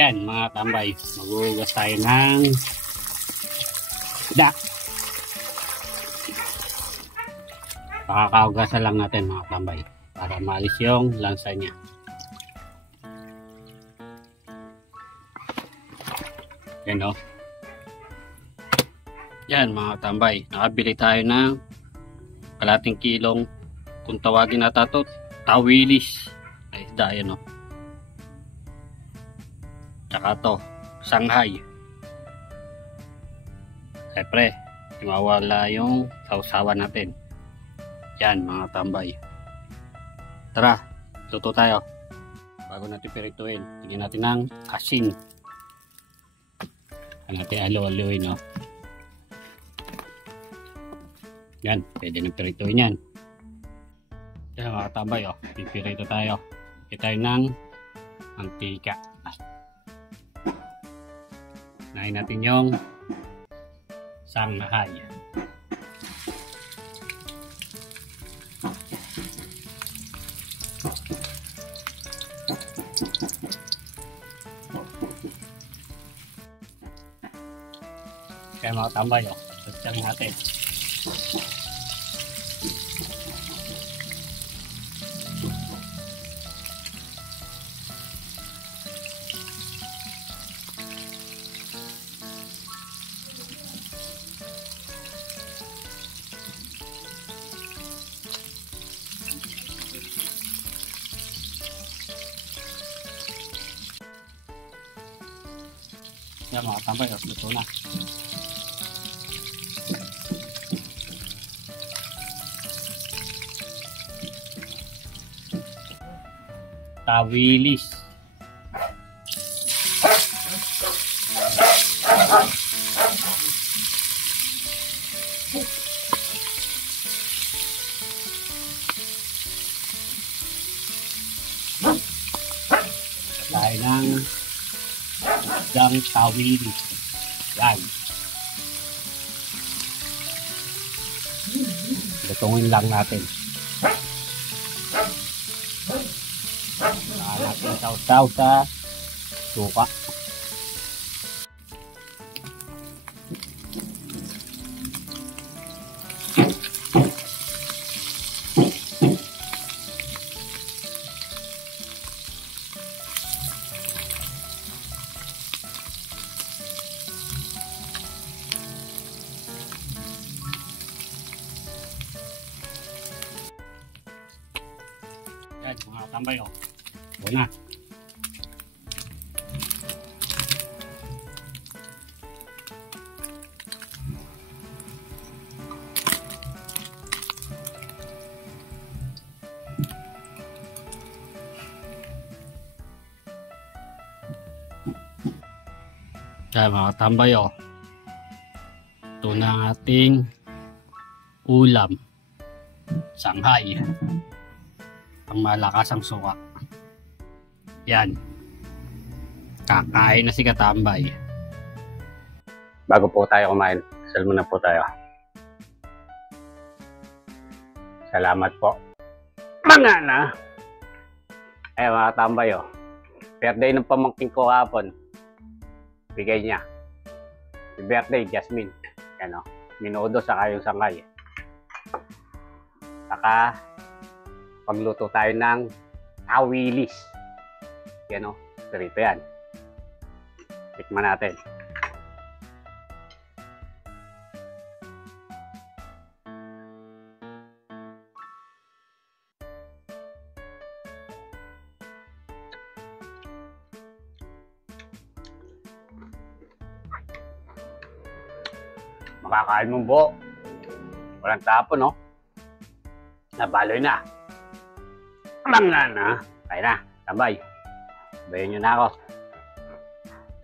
Yan mga tambay, maghuhugas tayo ng isda. Pakakahugasan lang natin mga tambay para maalis yung lansa niya. Yan o. Yan mga tambay, nakabili tayo ng kalating kilong, kung tawagin natin ito, tawilis. Ay isda yan o. Tsaka to, Shanghai. Siyempre, mawala yung sausawan natin. Yan mga tambay. Tara, luto tayo. Bago natin pirituin, tingnan natin ng asin. Natin alo-aloin, no? Yan, pwede nang pirituin yan. Yan mga tambay, oh. Pipirito tayo. Kita tayo ng mantika. Nahin natin yung Shanghai. Kaya mga tambay, oh, pagkang natin. Yan mga tambay, oh, luto na. Tawilis. Tayo ng isdang tawilis. Yan. Lutungin lang natin. Natin sausaw sa suka. Yan mga tambay, oh. Una. Yan mga tambay, oh. Ito na ang ating ulam. Shanghai. Ang malakas ang suka. Yan. Kakain na si katambay. Bago po tayo kumain, dasal muna po tayo. Salamat po. Mga na! Ay mga katambay, oh. Birthday ng pamangkin ko hapon. Bigay niya. Si birthday, Jasmine. Yan, oh. Minudo saka yung Shanghai. Saka pagluto tayo ng tawilis. Yan o, perito yan. Tikman natin. Makakain mo po. Walang tapon, no? Nabaloy na. Mga na. Kaya na, tambay. Bayan nyo na ako.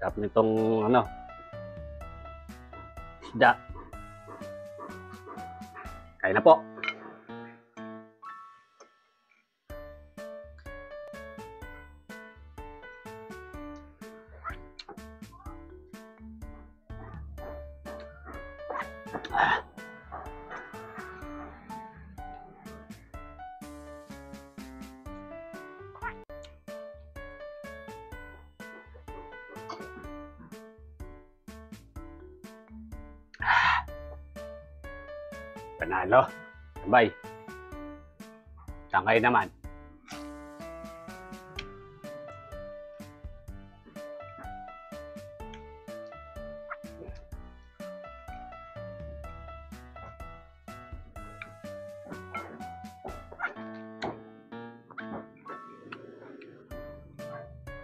Sarap nitong ano, isda. Kaya na po. Panalo. Tambay. Tangkay naman.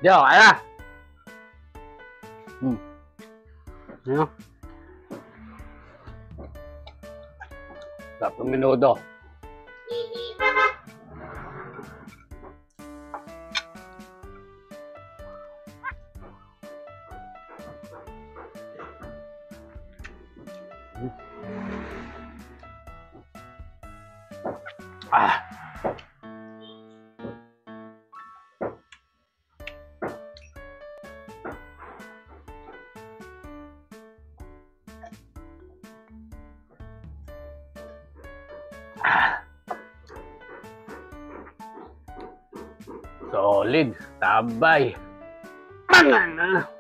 Yo, kaya. Ano? Sarap ng menudo. Ah. Solid. Tabay. Mga na.